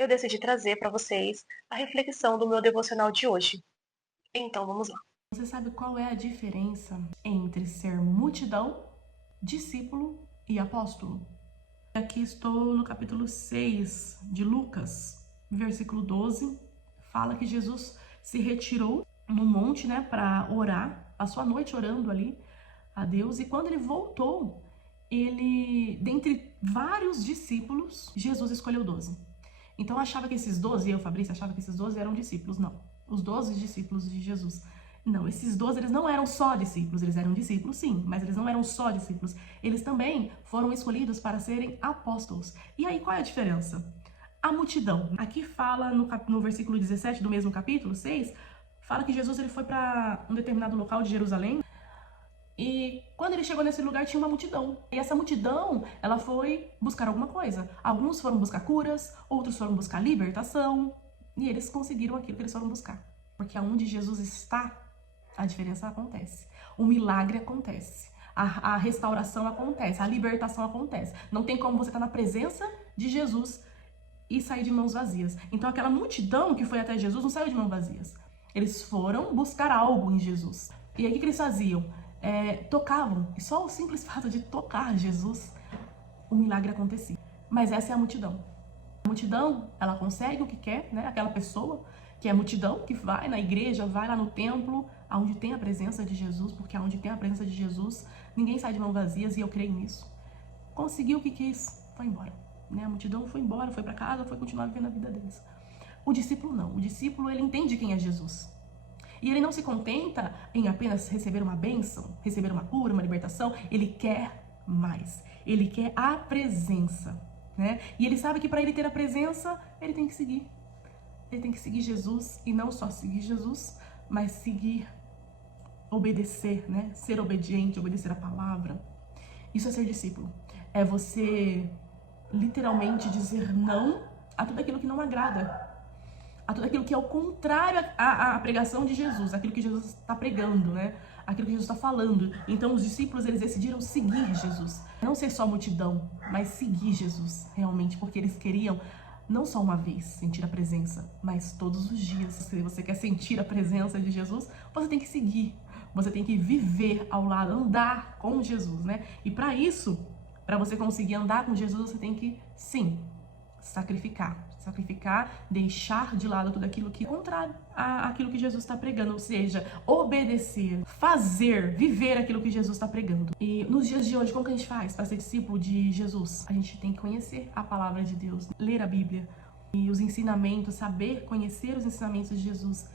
eu decidi trazer para vocês a reflexão do meu devocional de hoje. Então vamos lá. Você sabe qual é a diferença entre ser multidão, discípulo e apóstolo? Aqui estou no capítulo 6 de Lucas, versículo 12, fala que Jesus se retirou no monte, né, para orar, passou a noite orando ali a Deus, e quando ele voltou, dentre vários discípulos, Jesus escolheu 12. Então eu achava que esses 12, Fabrício, achava que esses 12 eram discípulos. Não. Os 12 discípulos de Jesus. Não, esses 12 eles não eram só discípulos, eles eram discípulos sim, mas eles não eram só discípulos. Eles também foram escolhidos para serem apóstolos. E aí qual é a diferença? A multidão. Aqui fala no versículo 17 do mesmo capítulo 6, fala que Jesus ele foi para um determinado local de Jerusalém. E quando ele chegou nesse lugar tinha uma multidão. E essa multidão, ela foi buscar alguma coisa. Alguns foram buscar curas, outros foram buscar libertação. E eles conseguiram aquilo que eles foram buscar. Porque aonde Jesus está, a diferença acontece. O milagre acontece. A restauração acontece. A libertação acontece. Não tem como você estar na presença de Jesus e sair de mãos vazias. Então aquela multidão que foi até Jesus não saiu de mãos vazias. Eles foram buscar algo em Jesus. E aí o que eles faziam? Tocavam. E só o simples fato de tocar Jesus, o milagre acontecia. Mas essa é a multidão. A multidão, ela consegue o que quer, né? Aquela pessoa que é a multidão, que vai na igreja, vai lá no templo, aonde tem a presença de Jesus, porque aonde tem a presença de Jesus, ninguém sai de mãos vazias, e eu creio nisso. Conseguiu o que quis, foi embora. Né? A multidão foi embora, foi para casa, foi continuar vivendo a vida deles. O discípulo não. O discípulo, ele entende quem é Jesus. E ele não se contenta em apenas receber uma bênção, receber uma cura, uma libertação. Ele quer mais. Ele quer a presença. Né? E ele sabe que para ele ter a presença, ele tem que seguir. Ele tem que seguir Jesus. E não só seguir Jesus, mas seguir, obedecer, né? Ser obediente, obedecer a palavra. Isso é ser discípulo. É você literalmente dizer não a tudo aquilo que não agrada, a tudo aquilo que é o contrário à pregação de Jesus, aquilo que Jesus está pregando, né? Aquilo que Jesus está falando. Então os discípulos, eles decidiram seguir Jesus. Não ser só multidão, mas seguir Jesus, realmente, porque eles queriam não só uma vez sentir a presença, mas todos os dias. Se você quer sentir a presença de Jesus, você tem que seguir. Você tem que viver ao lado, andar com Jesus, né? E para isso, para você conseguir andar com Jesus, você tem que, sim, sacrificar, deixar de lado tudo aquilo que é contrário àquilo que Jesus está pregando, ou seja, obedecer, fazer, viver aquilo que Jesus está pregando. E nos dias de hoje, como que a gente faz para ser discípulo de Jesus? A gente tem que conhecer a palavra de Deus, ler a Bíblia e os ensinamentos, saber conhecer os ensinamentos de Jesus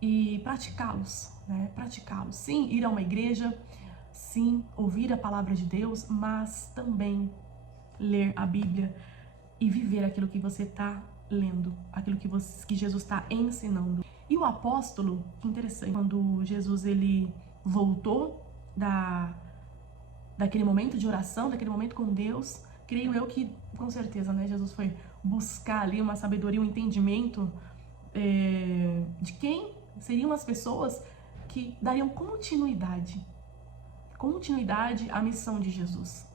e praticá-los, né? Praticá-los. Sim, ir a uma igreja, sim, ouvir a palavra de Deus, mas também ler a Bíblia e viver aquilo que você está lendo, aquilo que Jesus está ensinando. E o apóstolo, que interessante, quando Jesus ele voltou daquele momento de oração, daquele momento com Deus, creio eu que, com certeza, né, Jesus foi buscar ali uma sabedoria, um entendimento de quem seriam as pessoas que dariam continuidade à missão de Jesus.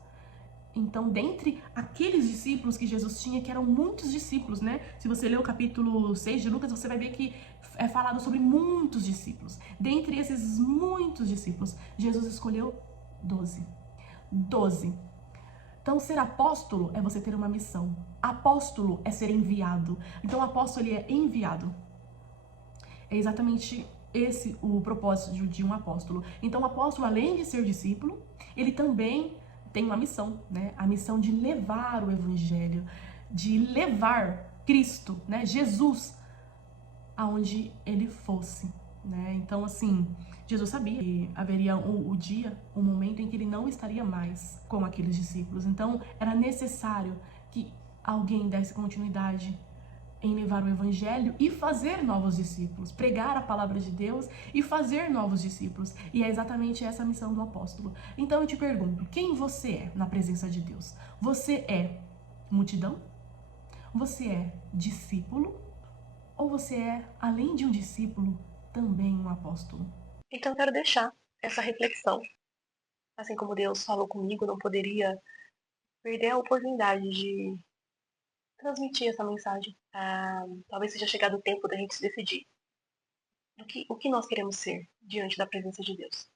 Então, dentre aqueles discípulos que Jesus tinha, que eram muitos discípulos, né? Se você ler o capítulo 6 de Lucas, você vai ver que é falado sobre muitos discípulos. Dentre esses muitos discípulos, Jesus escolheu 12. 12. Então, ser apóstolo é você ter uma missão. Apóstolo é ser enviado. Então, o apóstolo ele é enviado. É exatamente esse o propósito de um apóstolo. Então, o apóstolo, além de ser discípulo, ele também tem uma missão, né? A missão de levar o evangelho, de levar Cristo, né? Jesus, aonde ele fosse, né? Então, assim, Jesus sabia que haveria o dia, o momento em que ele não estaria mais com aqueles discípulos. Então, era necessário que alguém desse continuidade em levar o evangelho e fazer novos discípulos, pregar a palavra de Deus e fazer novos discípulos. E é exatamente essa a missão do apóstolo. Então eu te pergunto, quem você é na presença de Deus? Você é multidão? Você é discípulo? Ou você é, além de um discípulo, também um apóstolo? Então eu quero deixar essa reflexão. Assim como Deus falou comigo, não poderia perder a oportunidade de transmitir essa mensagem. Talvez seja chegado o tempo da gente se decidir o que nós queremos ser diante da presença de Deus.